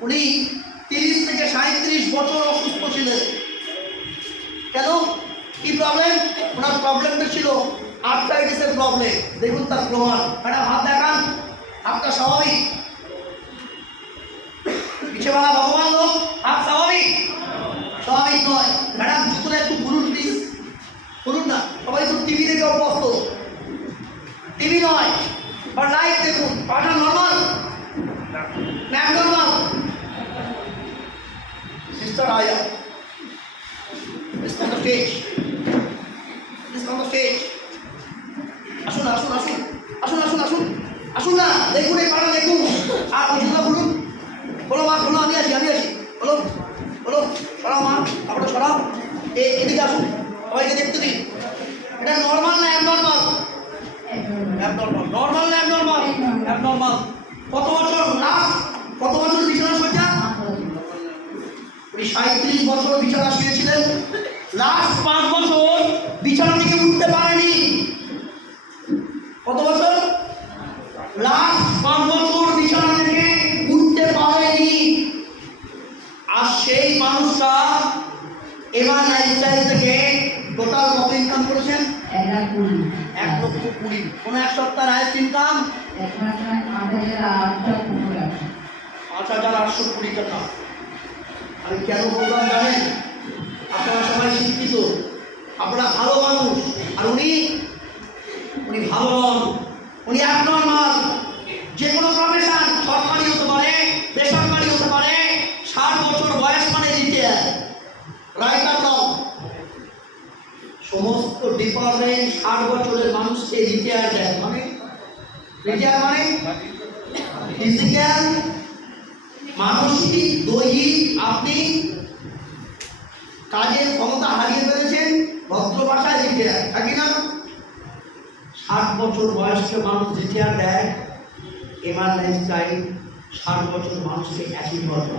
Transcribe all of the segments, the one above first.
উনি তিরিশ থেকে সাঁত্রিশ বছর অসুস্থ ছিলেন। কেন? কি প্রবলেম ওনার প্রবলেমটা ছিল আর্থ্রাইটিসের প্রবলেম দেখুন তার প্রমাণ। ম্যাডাম, হাত দেখান হাতটা স্বাভাবিক পিছে বলা ভগবান লোক হাত স্বাভাবিক স্বাভাবিক নয় ম্যাডাম জুতোটা একটু খুলুন প্লিজ খুলুন না সবাই তো টিভি দেখে অভ্যস্ত টিভি নয়, বা লাইভ দেখুন পাটা নর্মাল ম্যাম নর্মাল সিস্টার আয়া. Please on the stage. আসুন আসুন আসুন আসুন আসুন আসুন না, দেখুন এই পাড়া দেখুন। আর জুতো খুলুন বলো মা খোলো আমি আছি আমি আছি। বলো বলো, সরাও মা আপনারা সরাও। এদিকে আসুন, সবাইকে দেখতে দিন এটা নর্মাল না অ্যাবনর্মাল অ্যাবনর্মাল নর্মাল না অ্যাবনর্মাল অ্যাবনর্মাল কত বছর? লাস্ট কত বছর বিছানা সজ্জা উনি সাঁত্রিশ বছর বিছানা শুয়েছিলেন। লাস্ট পাঁচ বছর বিছানা থেকে উঠতে পারেনি। কত বছর? লাস্ট পাঁচ বছর বিছানা থেকে উঠতে পারেনি। আর সেই মানুষটা এবার লাইফস্টাইল থেকে টোটাল কত ইনকাম করেছেন? এক কুড়ি এক কুড়ি। কোনো এক এক আট হাজার টাকা পাঁচ হাজার আটশো কুড়ি টাকা। কেন জানেন? আপনারা সবাই শিক্ষিত। আপনারা ভালো মানুষ। আর উনি উনি ভালো উনি এক নর্মাল যে কোনো প্রফেশন সরকারি হতে পারে বেসরকারি হতে পারে ষাট বছর বয়স মানে রিটায়ার রাইট আর রং সমস্ত ডিপার্টমেন্ট ষাট বছরের মানুষকে রিটায়ার দেয়। মানে? রিটায়ার মানে? ফিজিক্যাল মানসিক, দৈহিক। আপনি কাজের ক্ষমতা হারিয়ে ফেলেছেন, ভদ্র ভাষায় রিটায়ার থাকি না? ষাট বছর বয়স্ক মানুষ রিটায়ার দেয়। এমার লাইফস্টাইল ষাট বছর মানুষকে একই বছর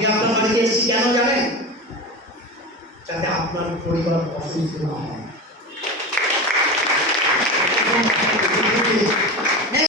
আমি আপনার বাড়িতে এসেছি কেন জানেন যাতে আপনার পরিবার অসুস্থ না হয়